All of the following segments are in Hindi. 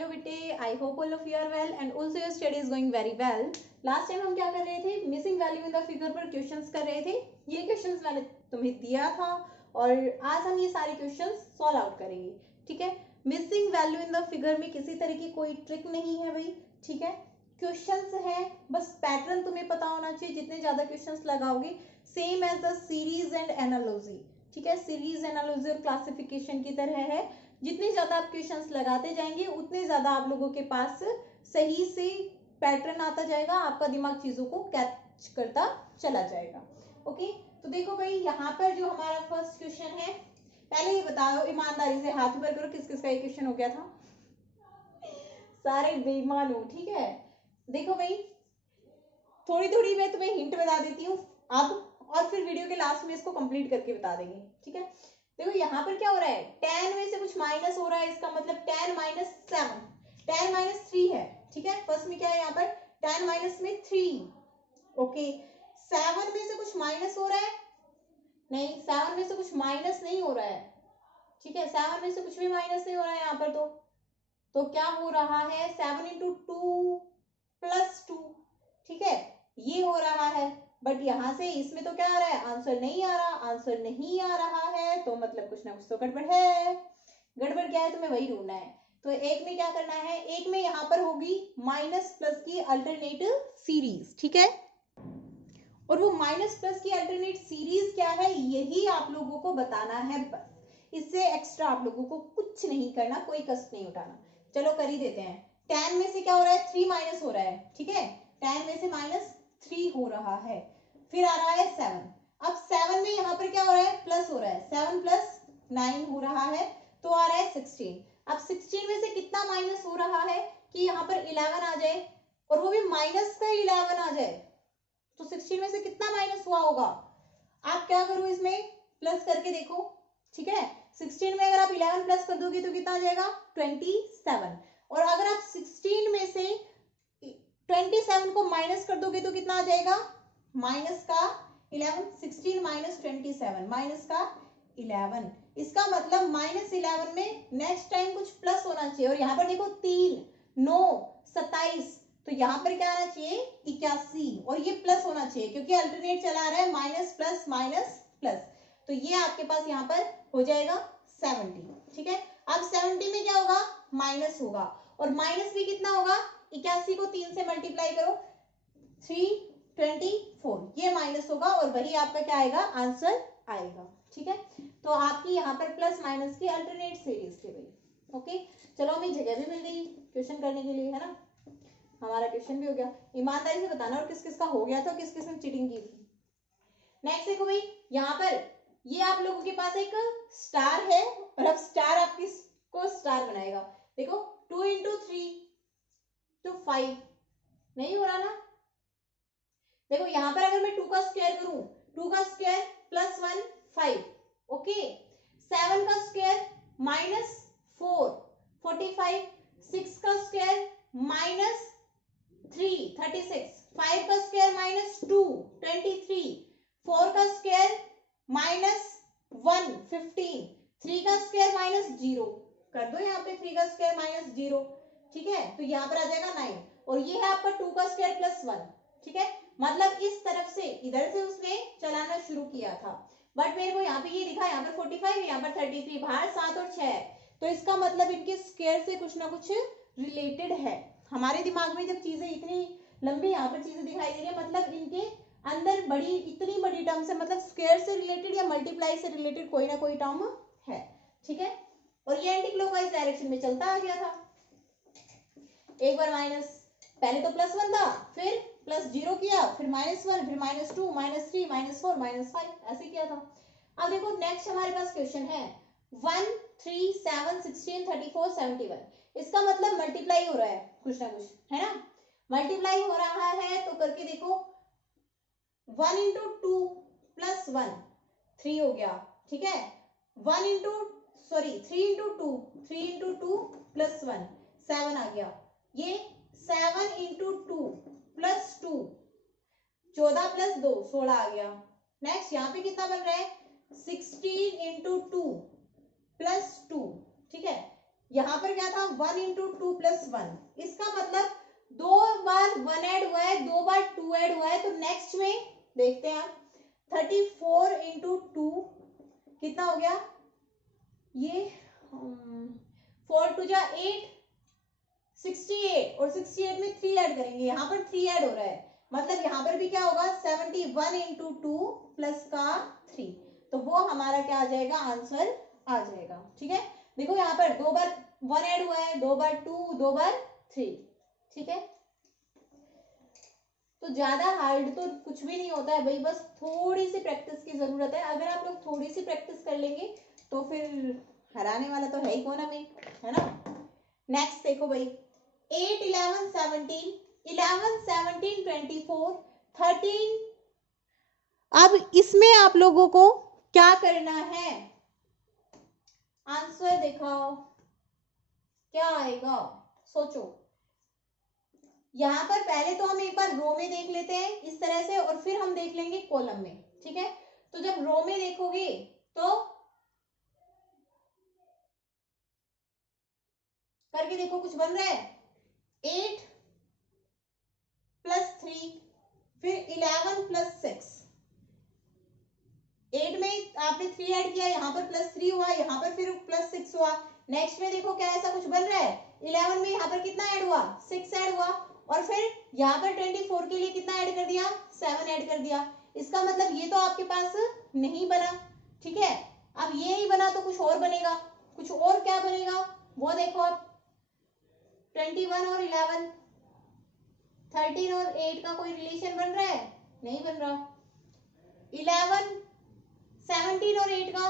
हेलो बेटे, I hope all of you are well and also your study is going very well. Last time हम क्या कर रहे थे, missing value in the figure पर क्वेश्चंस कर रहे थे। ये क्वेश्चंस मैंने तुम्हें दिया था और आज हम ये सारे क्वेश्चंस सॉल्व आउट करेंगे। ठीक है, missing value in the figure में किसी तरह की कोई ट्रिक नहीं है भाई। ठीक है, क्वेश्चंस है, बस पैटर्न तुम्हें पता होना चाहिए। जितने ज्यादा क्वेश्चंस लगाओगे, same as the series and analogy. ठीक है, सीरीज एनालॉजी और क्लासिफिकेशन की तरह है। जितने ज्यादा आप क्वेश्चंस लगाते जाएंगे उतने ज्यादा आप लोगों के पास सही से पैटर्न आता जाएगा, आपका दिमाग चीजों को कैच करता चला जाएगा। ओके, तो देखो भाई, यहाँ पर जो हमारा फर्स्ट क्वेश्चन है, पहले ये बताओ ईमानदारी से, हाथ ऊपर करो, किस किस का ये क्वेश्चन हो गया था? सारे बेईमान हो। ठीक है, देखो भाई, थोड़ी थोड़ी मैं तुम्हें हिंट बता देती हूँ अब, और फिर वीडियो के लास्ट में इसको कंप्लीट करके बता देंगे। ठीक है, देखो यहाँ पर क्या हो रहा है, 10 में से कुछ माइनस हो रहा है, इसका मतलब 10 माइनस 7, 10 माइनस 3 है। ठीक है, फर्स्ट में क्या है यहाँ पर, 10 माइनस में 3। ओके, 7 में से कुछ माइनस हो रहा है, नहीं 7 में से कुछ माइनस नहीं हो रहा है। ठीक है, 7 में से कुछ भी माइनस नहीं हो रहा है यहाँ पर। तो क्या हो रहा है, 7 इंटू 2 प्लस 2। ठीक है, ये हो रहा है, बट यहां से इसमें तो क्या आ रहा है, आंसर नहीं आ रहा। आंसर नहीं आ रहा है तो मतलब कुछ ना कुछ तो गड़बड़ है। गड़बड़ क्या है, तुम्हें वही ढूंढना है। तो एक में क्या करना है, एक में यहाँ पर होगी माइनस प्लस की अल्टरनेटिव सीरीज। ठीक है, और वो माइनस प्लस की अल्टरनेट सीरीज क्या है, यही आप लोगों को बताना है बस। इससे एक्स्ट्रा आप लोगों को कुछ नहीं करना, कोई कष्ट नहीं उठाना। चलो कर ही देते हैं। 10 में से क्या हो रहा है, 3 माइनस हो रहा है। ठीक है, 10 में से माइनस 3 हो रहा है, फिर आ रहा है 7। अब 7 में यहाँ पर क्या हो रहा है, प्लस हो रहा है, 7 प्लस 9 हो रहा है, तो आ रहा है 16। अब 16 में से कितना माइनस हो रहा है कि यहाँ पर 11 आ जाए, और वो भी माइनस का 11 आ जाए, तो 16 में से कितना माइनस हुआ होगा। आप क्या करो, इसमें प्लस करके देखो। ठीक है, 16 में अगर आप 11 प्लस कर दोगे तो कितना आ जाएगा, 27। और अगर आप 16 में से 27 को माइनस कर दोगे तो कितना आ जाएगा, माइनस का 11। 16 माइनस 27, माइनस का 11। इसका मतलब माइनस 11 में नेक्स्ट टाइम कुछ प्लस होना चाहिए। और यहाँ पर देखो 3, 9, 27, तो यहाँ पर क्या आना चाहिए, 81, और ये प्लस होना चाहिए क्योंकि अल्टरनेट चला रहा है माइनस प्लस माइनस प्लस। तो ये आपके पास यहाँ पर हो जाएगा 70। ठीक है, अब 70 में क्या होगा, माइनस होगा, और माइनस भी कितना होगा, 81 को 3 से मल्टीप्लाई करो, 324, ये माइनस होगा, और वही आपका क्या आएगा, आंसर आएगा। ठीक है, तो आपकी यहाँ पर प्लस माइनस की अल्टरनेट सीरीज थी भाई। ओके, चलो हमें जगह भी मिल गई क्वेश्चन करने के लिए, है ना। हमारा क्वेश्चन भी हो गया। ईमानदारी से बताना और किस किस का हो गया था, किस किस ने चीटिंग की थी। नेक्स्ट देखो भाई, यहाँ पर ये आप लोगों के पास एक स्टार है, और अब स्टार आप किसको स्टार बनाएगा। देखो 2 इंटू 3 तो 5 नहीं हो रहा ना। देखो यहाँ पर अगर मैं 2 का स्क्वायर करूं, 2 का स्क्वायर प्लस 1 5। ओके, 7 का स्क्वायर माइनस 4 45, 6 का स्क्वायर माइनस 3 36, 5 का स्क्वायर माइनस 2 23, 4 का स्क्वायर माइनस 1 15, 3 का स्क्वायर माइनस 0 कर दो, यहाँ पे 3 का स्क्वायर माइनस 0। ठीक है, तो यहाँ पर आ जाएगा 9, और ये है आपका 2 का स्क्वायर प्लस 1। ठीक है, मतलब इस तरफ से इधर से उसने चलाना शुरू किया था, बट मेरे को यहाँ पे ये दिखा, यहाँ पर 45, यहाँ पर 33, बाहर 7 और 6, तो इसका मतलब इनके स्क्वायर से कुछ ना कुछ रिलेटेड है। हमारे दिमाग में जब चीजें इतनी लंबी यहाँ पर चीजें दिखाई दे रही है, मतलब इनके अंदर बड़ी, इतनी बड़ी टर्म से, मतलब स्क्वायर से रिलेटेड या मल्टीप्लाई से रिलेटेड कोई ना कोई टर्म है। ठीक है, और ये एंटी क्लॉकवाइज डायरेक्शन में चलता आ गया था। एक बार माइनस, पहले तो प्लस 1 था, फिर प्लस 0 किया, फिर माइनस 1, फिर माइनस 2, माइनस 3, माइनस 4, माइनस 5, ऐसे किया था। अब देखो नेक्स्ट हमारे पास क्वेश्चन है 1 3 7 16 34 71। इसका मतलब मल्टीप्लाई हो रहा है कुछ ना कुछ, है ना। मल्टीप्लाई हो रहा है तो करके देखो, 1 इंटू 2 प्लस 1 3 हो गया। ठीक है, 1 into sorry 3 into 2, 3 into 2 plus 1 7 आ गया। ये 7 इंटू 2 प्लस 2 14 प्लस 2 16 आ गया। नेक्स्ट यहाँ पे कितना बन रहा है, 16 इंटू 2 प्लस 2। ठीक है, यहाँ पर क्या था 1 इंटू 2 प्लस 1, इसका मतलब 2 बार 1 ऐड हुआ है, 2 बार 2 ऐड हुआ है, तो नेक्स्ट में देखते हैं आप 34 इंटू 2 कितना हो गया, ये 4 2 जा 8 68, और 68 में 3 ऐड करेंगे, यहाँ पर 3 ऐड हो रहा है, मतलब यहाँ पर भी क्या होगा 71 इंटू 2 प्लस का 3, तो वो हमारा क्या आ जाएगा, आंसर आ जाएगा। ठीक है, देखो यहाँ पर 2 बार 1 ऐड हुआ है, 2 बार 2, 2 बार 3। ठीक है, तो ज्यादा हार्ड तो कुछ भी नहीं होता है भाई, बस थोड़ी सी प्रैक्टिस की जरूरत है। अगर आप लोग थोड़ी सी प्रैक्टिस कर लेंगे तो फिर हराने वाला तो है ही कौन हमें, है ना। नेक्स्ट देखो भाई 8 11 17 11 17 24 13, अब इसमें आप लोगों को क्या करना है, आंसर दिखाओ क्या आएगा, सोचो। यहाँ पर पहले तो हम एक बार रो में देख लेते हैं इस तरह से, और फिर हम देख लेंगे कॉलम में। ठीक है, तो जब रो में देखोगे तो करके देखो कुछ बन रहा है, 8 प्लस 3 फिर 11 प्लस 6, 8 में आपने 3 ऐड किया, यहाँ पर प्लस 3 हुआ, यहाँ पर फिर प्लस 6 हुआ। नेक्स्ट में देखो क्या ऐसा कुछ बन रहा है, 11 में यहाँ पर कितना ऐड हुआ, 6 ऐड हुआ, और फिर यहाँ पर 24 के लिए कितना ऐड कर दिया, 7 ऐड कर दिया। इसका मतलब ये तो आपके पास नहीं बना। ठीक है, अब ये नहीं बना तो कुछ और बनेगा, कुछ और क्या बनेगा वो देखो आप, 21 और 11, 13 और 8 का कोई रिलेशन बन रहा है, नहीं बन रहा। 11 17 और 8 का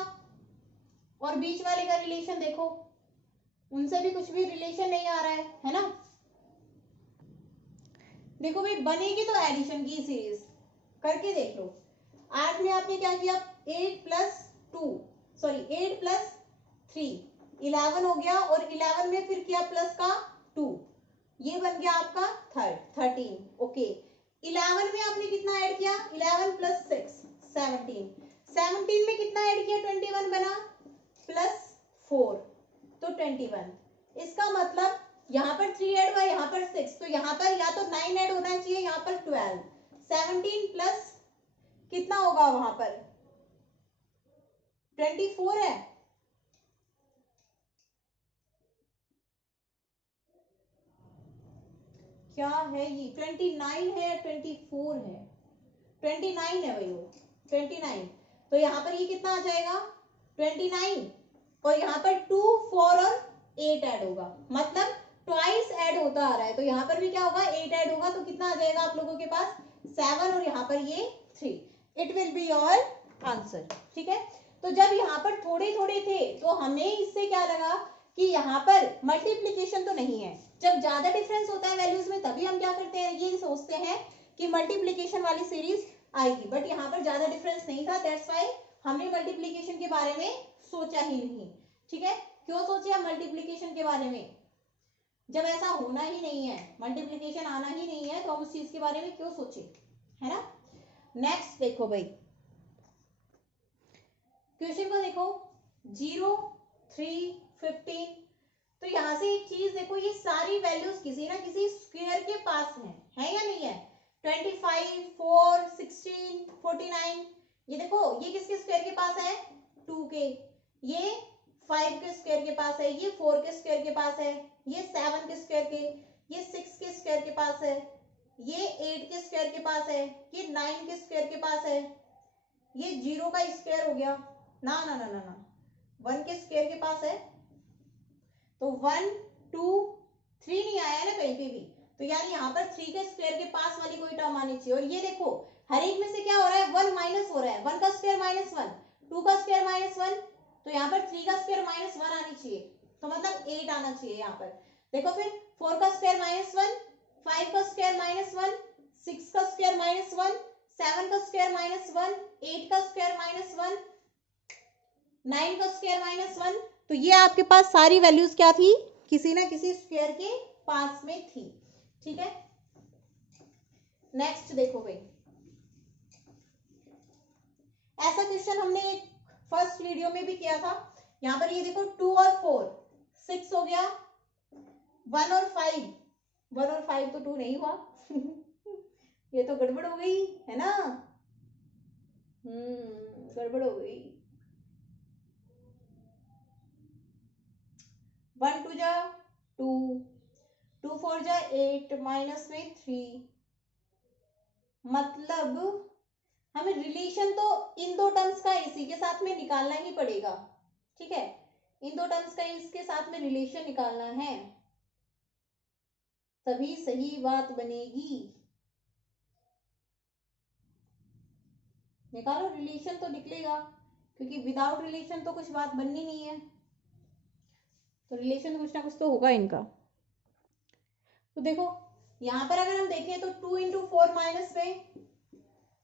और बीच वाले का रिलेशन देखो, उनसे भी कुछ भी रिलेशन नहीं आ रहा है ना। देखो भाई बनेगी तो एडिशन की सीरीज करके देख लो। 8 में आपने क्या किया, 8 प्लस 2 सॉरी 8 प्लस 3 11 हो गया, और 11 में फिर किया प्लस का 2, ये बन गया आपका 13। ओके, 11 में आपने कितना ऐड किया, 11 प्लस 6 17, 17 में कितना ऐड किया, 21 बना, प्लस 4 तो 21। इसका मतलब यहाँ पर 3 ऐड हुआ, यहाँ पर 6, तो यहाँ पर या तो 9 ऐड होना चाहिए, यहाँ पर 12, 17 प्लस कितना होगा वहां पर 24 है, क्या है ये 29 है, 24 है, 29 है भाई वो 29, तो यहाँ पर ये कितना आ जाएगा 29, और यहाँ पर 2 4 और 8 ऐड होगा, मतलब ट्वाइस ऐड होता आ रहा है, तो यहाँ पर भी क्या होगा 8 ऐड होगा, तो कितना आ जाएगा आप लोगों के पास 7, और यहाँ पर ये 3, it will be your answer. ठीक है, तो जब यहाँ पर थोड़े थोड़े थे तो हमें इससे क्या लगा कि यहाँ पर मल्टीप्लीकेशन तो नहीं है। जब ज्यादा डिफरेंस होता है वैल्यूज में तभी हम क्या करते हैं, ये सोचते हैं कि मल्टीप्लीकेशन वाली सीरीज आएगी, बट यहाँ पर ज्यादा डिफरेंस नहीं था, दैट्स व्हाई हमने मल्टीप्लीकेशन के बारे में सोचा ही नहीं। ठीक है, क्यों सोचे हम मल्टीप्लीकेशन के बारे में, जब ऐसा होना ही नहीं है, मल्टीप्लीकेशन आना ही नहीं है, तो हम उस चीज के बारे में क्यों सोचे, है ना। नेक्स्ट देखो भाई क्वेश्चन को देखो 0 3 15, तो यहां से एक चीज देखो, ये सारी वैल्यूज किसी ना किसी स्क्वायर के पास है या नहीं है, 25 4 16 49, ये देखो ये किसके स्क्वायर के पास है 2 के, ये 5 के स्क्वायर के पास है, ये 4 के स्क्वायर के पास है, ये 7 के स्क्वायर के, ये 6 के स्क्वायर के पास है, ये 8 के स्क्वायर के पास है, ये 9 के स्क्वायर के पास है, ये 0 का स्क्वायर हो गया ना ना ना ना ना 1 के स्क्वायर के पास है, तो 1 2 3 नहीं आया ना कहीं पे भी, तो यानी यहाँ पर 3 के स्क्वायर के पास वाली कोई टर्म आनी चाहिए। और ये देखो हर एक में से क्या हो रहा है 1 माइनस हो रहा है, 1 का स्क्वायर माइनस 1, 2 का स्क्वायर माइनस 1, तो यहाँ पर 3 का स्क्वायर माइनस 1 आनी चाहिए, तो मतलब 8 आना चाहिए यहाँ पर। देखो फिर 4 का स्क्वायर माइनस 1, 5 का स्क्वायर माइनस 1, 6 का स्क्वायर माइनस 1, 7 का स्क्वायर माइनस 1, 8 का स्क्वायर माइनस 1, 9 का स्क्वायर माइनस 1, तो ये आपके पास सारी वैल्यूज क्या थी, किसी ना किसी स्क्वायर के पास में थी। ठीक है, नेक्स्ट देखो भाई, ऐसा क्वेश्चन हमने एक फर्स्ट वीडियो में भी किया था। यहाँ पर ये देखो 2 और 4 6 हो गया, 1 और 5, 1 और 5 तो 2 नहीं हुआ ये तो गड़बड़ हो गई है ना, गड़बड़ हो गई। 1 2 जा 2, 2 4 जा 8, माइनस में 3, मतलब हमें रिलेशन तो इन दो टर्म्स का इसी के साथ में निकालना ही पड़ेगा, ठीक है, इन दो टर्म्स का इसके साथ में रिलेशन निकालना है, तभी सही बात बनेगी। निकालो, रिलेशन तो निकलेगा, क्योंकि विदाउट रिलेशन तो कुछ बात बननी नहीं है, तो रिलेशन कुछ ना कुछ तो होगा इनका। तो देखो यहां पर अगर हम देखें तो 2 इंटू 4 माइनस में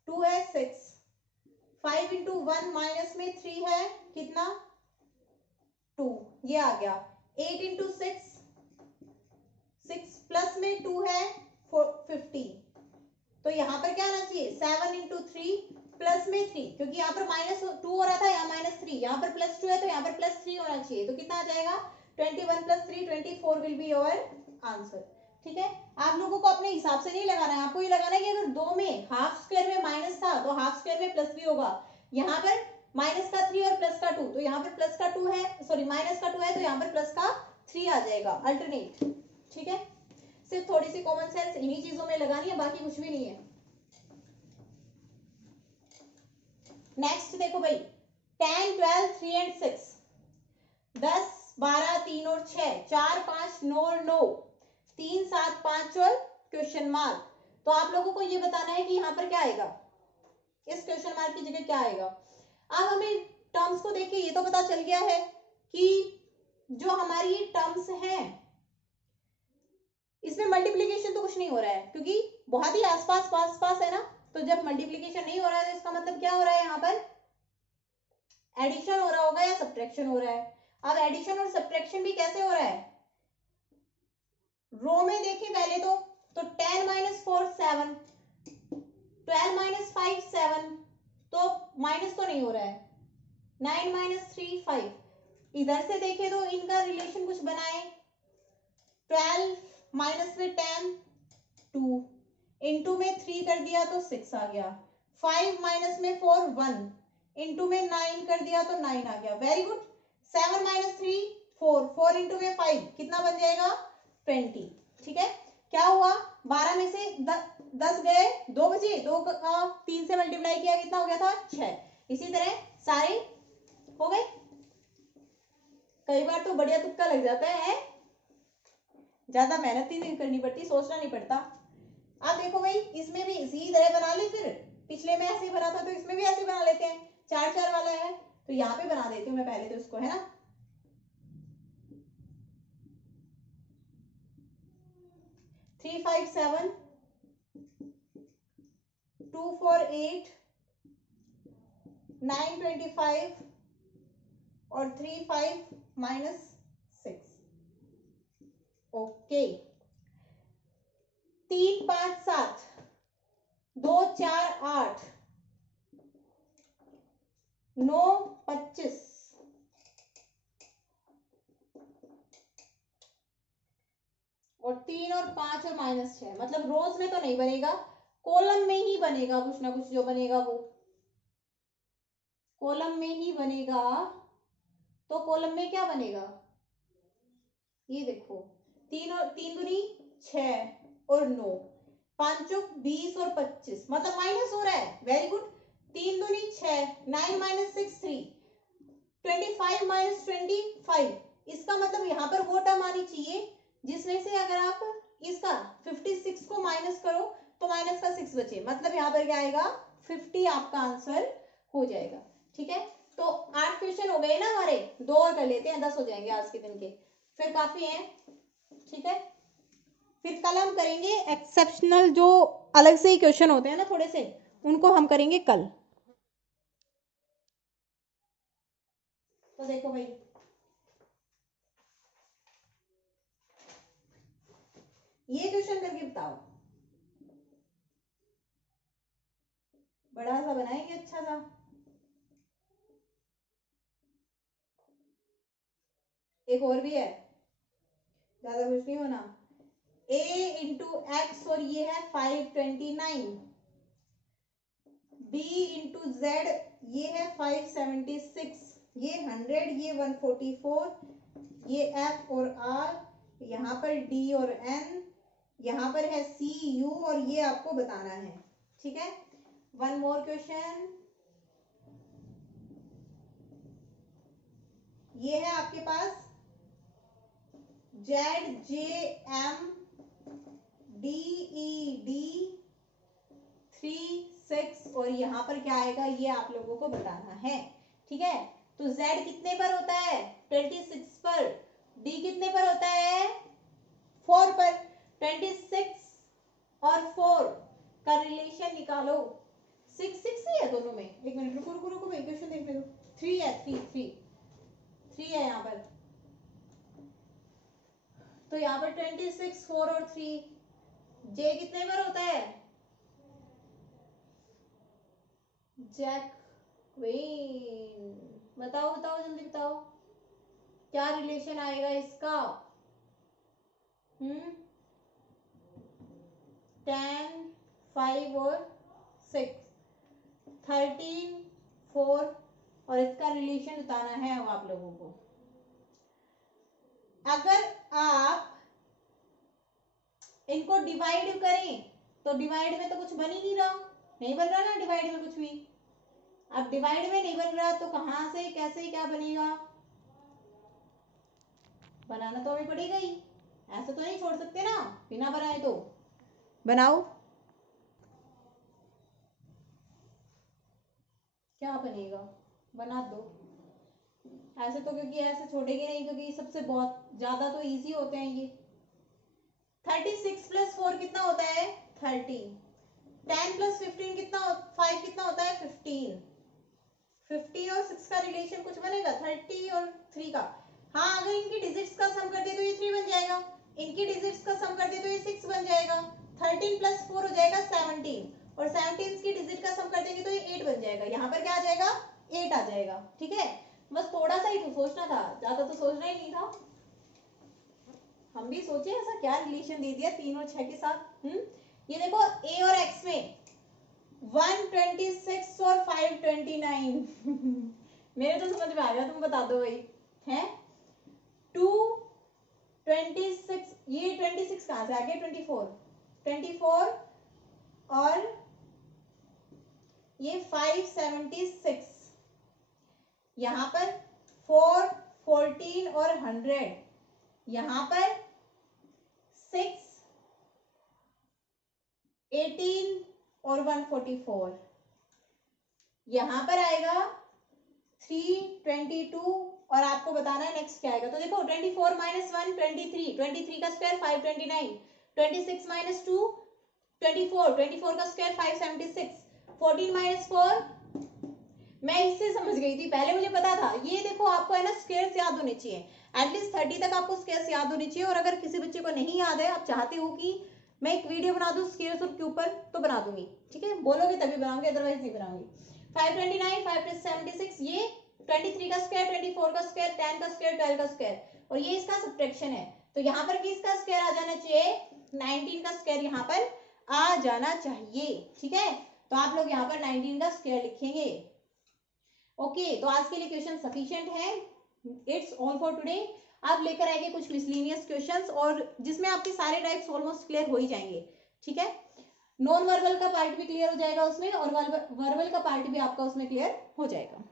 2 है 6, 5 इंटू 1 माइनस में 3 है कितना 2, ये आ गया। 8 इंटू 6, 6 प्लस में 2 है 15, तो यहाँ पर क्या आना चाहिए 7 इंटू 3 प्लस में 3, क्योंकि यहाँ पर -2 हो रहा था, यहाँ -3, यहाँ पर +2 है तो यहाँ पर +3 होना चाहिए, तो कितना आ जाएगा 21 + 3 24 विल बी योर आंसर। ठीक है, आप लोगों को अपने हिसाब से नहीं लगाना है, आपको ये लगाना है कि अगर 2 में हाफ स्क्वायर में माइनस था तो हाफ स्क्वायर में प्लस भी होगा, यहाँ पर माइनस का 3 और प्लस का 2, तो यहाँ पर प्लस का 2 है, सॉरी माइनस का 2 है तो यहाँ पर प्लस का 3 आ जाएगा अल्टरनेट। ठीक है, सिर्फ थोड़ी सी कॉमन सेंस इन्हीं चीजों में लगानी है, बाकी कुछ भी नहीं है। नेक्स्ट देखो भाई 10 12 3 एंड 6, 10 12 3 और 6, 4 5 9 और 9, 3 7 5 और क्वेश्चन मार्क। तो आप लोगों को ये बताना है कि यहाँ पर क्या आएगा, इस क्वेश्चन मार्क की जगह क्या आएगा। अब हमें टर्म्स को देखिए, ये तो पता चल गया है कि जो हमारी टर्म्स हैं इसमें मल्टीप्लीकेशन तो कुछ नहीं हो रहा है, क्योंकि बहुत ही आसपास पास पास है ना, तो जब मल्टीप्लीकेशन नहीं हो रहा है तो इसका मतलब क्या हो रहा है, यहाँ पर एडिशन हो रहा होगा या सब्ट्रैक्शन हो रहा है। अब एडिशन और सब्ट्रैक्शन भी कैसे हो रहा है, रो में देखें पहले तो 10 - 4 7, 12 - 5 7, तो माइनस तो नहीं हो रहा है, 9 - 3 5, इधर से देखें तो इनका रिलेशन कुछ बनाए, 12 माइनस में 10 2, इंटू में 3 कर दिया तो 6 आ गया, 5 माइनस में 4 1, इंटू में 9 कर दिया तो 9 आ गया, वेरी गुड। 7 - 3 4, 4 इंटू में 5 कितना बन जाएगा 20। ठीक है, क्या हुआ 12 में से 10 गए, 2 बचे, 2 का 3 से मल्टीप्लाई किया कितना हो गया था 6, इसी तरह सारे हो गए। कई बार तो बढ़िया तुक्का लग जाता है, ज्यादा मेहनत ही नहीं करनी पड़ती, सोचना नहीं पड़ता। अब देखो भाई इसमें भी इसी तरह बना ले, फिर पिछले में ऐसे ही बना था तो इसमें भी ऐसे बना लेते हैं, 4 4 वाला है तो यहाँ पे बना देती हूँ मैं पहले तो इसको, है ना। 3 5 7, 2 4 8, 9 25 और 3 5 - 6। ओके, 3 5 7, 2 4 8, 9 25 और 3 और 5 और -6, मतलब रोज में तो नहीं बनेगा, कॉलम में ही बनेगा, कुछ ना कुछ जो बनेगा वो कॉलम में ही बनेगा। तो कॉलम में क्या बनेगा, ये देखो 3 और 3 दूनी 6 और 9, 5 चौक 20 और 25, मतलब माइनस हो रहा है, वेरी गुड। 3 दूनी 6, 9 - 6 3, 25 - 25, इसका मतलब यहाँ पर वो टर्म आनी चाहिए जिसमें से अगर आप इसका 56 को माइनस करो तो माइनस का 6 बचे, मतलब यहाँ पर क्या आएगा 50 आपका आंसर हो जाएगा। ठीक है, तो 8 क्वेश्चन हो गए ना हमारे, 2 और कर लेते हैं, 10 हो जाएंगे आज के दिन के, फिर काफी है। ठीक है, फिर कल हम करेंगे एक्सेप्शनल, जो अलग से ही क्वेश्चन होते हैं ना थोड़े से, उनको हम करेंगे कल। तो देखो भाई ये क्वेश्चन करके बताओ, बड़ा सा बनाएंगे अच्छा सा। एक और भी है, ज्यादा कुछ नहीं होना। a इंटू एक्स और ये है 529, b इंटू जेड ये है 576, ये 100, ये 144, ये f और r, यहाँ पर d और n, यहाँ पर है c u और ये आपको बताना है। ठीक है, वन मोर क्वेश्चन। ये है आपके पास Z J M D E D 3 6 और यहाँ पर क्या आएगा ये आप लोगों को बताना है। ठीक है, तो z कितने पर होता है 26 पर, d कितने पर होता है 4 पर। 26 और 4 का रिलेशन निकालो। 6 6 ही है दोनों में। एक मिनट रुको रुको रुको भाई, क्वेश्चन देखने दो। 3 है, 3 है यहाँ पर। तो यहाँ पर 26 4 और 3, j कितने पर होता है जैकवीन। बताओ बताओ जल्दी बताओ, क्या रिलेशन आएगा इसका। 10 5 और 6, 13 4 और इसका रिलेशन बताना है अब आप लोगों को। अगर आप इनको डिवाइड करें तो डिवाइड में तो कुछ बन ही नहीं रहा, नहीं बन रहा ना डिवाइड में कुछ भी। अब डिवाइड में नहीं बन रहा तो कहां से कैसे क्या बनेगा, बनाना तो हमें पड़ेगा ही, ऐसे तो नहीं छोड़ सकते ना बिना बनाए। तो बनाओ, क्या बनेगा बना दो ऐसे तो, क्योंकि ऐसे छोड़ेंगे नहीं, क्योंकि सबसे बहुत ज्यादा तो इजी होते हैं ये। 36 प्लस 4 कितना होता है 30, 10 प्लस 15 कितना 5 कितना होता है 15। 15 और 6 का रिलेशन कुछ बनेगा 30 और 3 का। हाँ, अगर इनकी डिजिट्स का सम कर दे तो ये 3 बन जाएगा, इनकी डिजिट्स का सम कर दे तो ये 6 बन जाएगा। 13 प्लस 4 हो जाएगा 17 और 17 की डिजिट का सम कर देंगे तो ये 8 बन जाएगा। यहाँ पर क्या आ जाएगा 8 आ जाएगा। ठीक है, बस थोड़ा सा ही तो सोचना था, ज्यादा तो सोचना ही नहीं था। हम भी सोचे ऐसा क्या रिलेशन दे दिया 3 और 6 के साथ। ये देखो a और x में 126 और 529 मेरे तो समझ में आ गया, तुम बता दो भाई है 226, ये 26 कहां से आ गया 24 और ये 576, यहां पर 4 14 और 100, यहां पर 6 18 और 144, यहां पर आएगा 322 और आपको बताना है नेक्स्ट क्या आएगा। तो देखो 24 माइनस 1 23, 23 का स्क्वायर 529, 26 माइनस 2 24, 24 का स्क्वायर 576, 14 माइनस 4। मैं इससे समझ गई थी, पहले मुझे पता था। ये देखो आपको है ना स्क्वायर्स याद होने चाहिए, एटलीस्ट 30 तक आपको स्क्वायर्स याद होने चाहिए। और अगर किसी बच्चे को नहीं याद है, आप चाहते हो कि मैं एक वीडियो बना दूं स्क्वायर्स और के ऊपर, तो बना दूंगी। ठीक है, बोलोगे तभी बनाऊंगी, अदरवाइज नहीं बनाऊंगी। 529 576, ये 23 का स्क्वायर 24 का स्क्वायर 10 का स्क्वायर 12 का स्क्वायर और ये इसका सब्ट्रैक्शन है। तो यहाँ पर किसका स्क्वायर आ जाना चाहिए 19 का स्क्वायर यहाँ पर आ जाना चाहिए। ठीक है, तो आप लोग यहाँ पर 19 का स्क्वायर लिखेंगे। ओके, तो आज के लिए क्वेश्चन सफिशिएंट है। It's all for today. आप लेकर आएंगे कुछ मिसलिनियस क्वेश्चंस और जिसमें आपके सारे टाइप्स ऑलमोस्ट क्लियर हो ही जाएंगे। ठीक है, नॉन वर्बल का पार्ट भी क्लियर हो जाएगा उसमें और वर्बल का पार्ट भी आपका उसमें क्लियर हो जाएगा।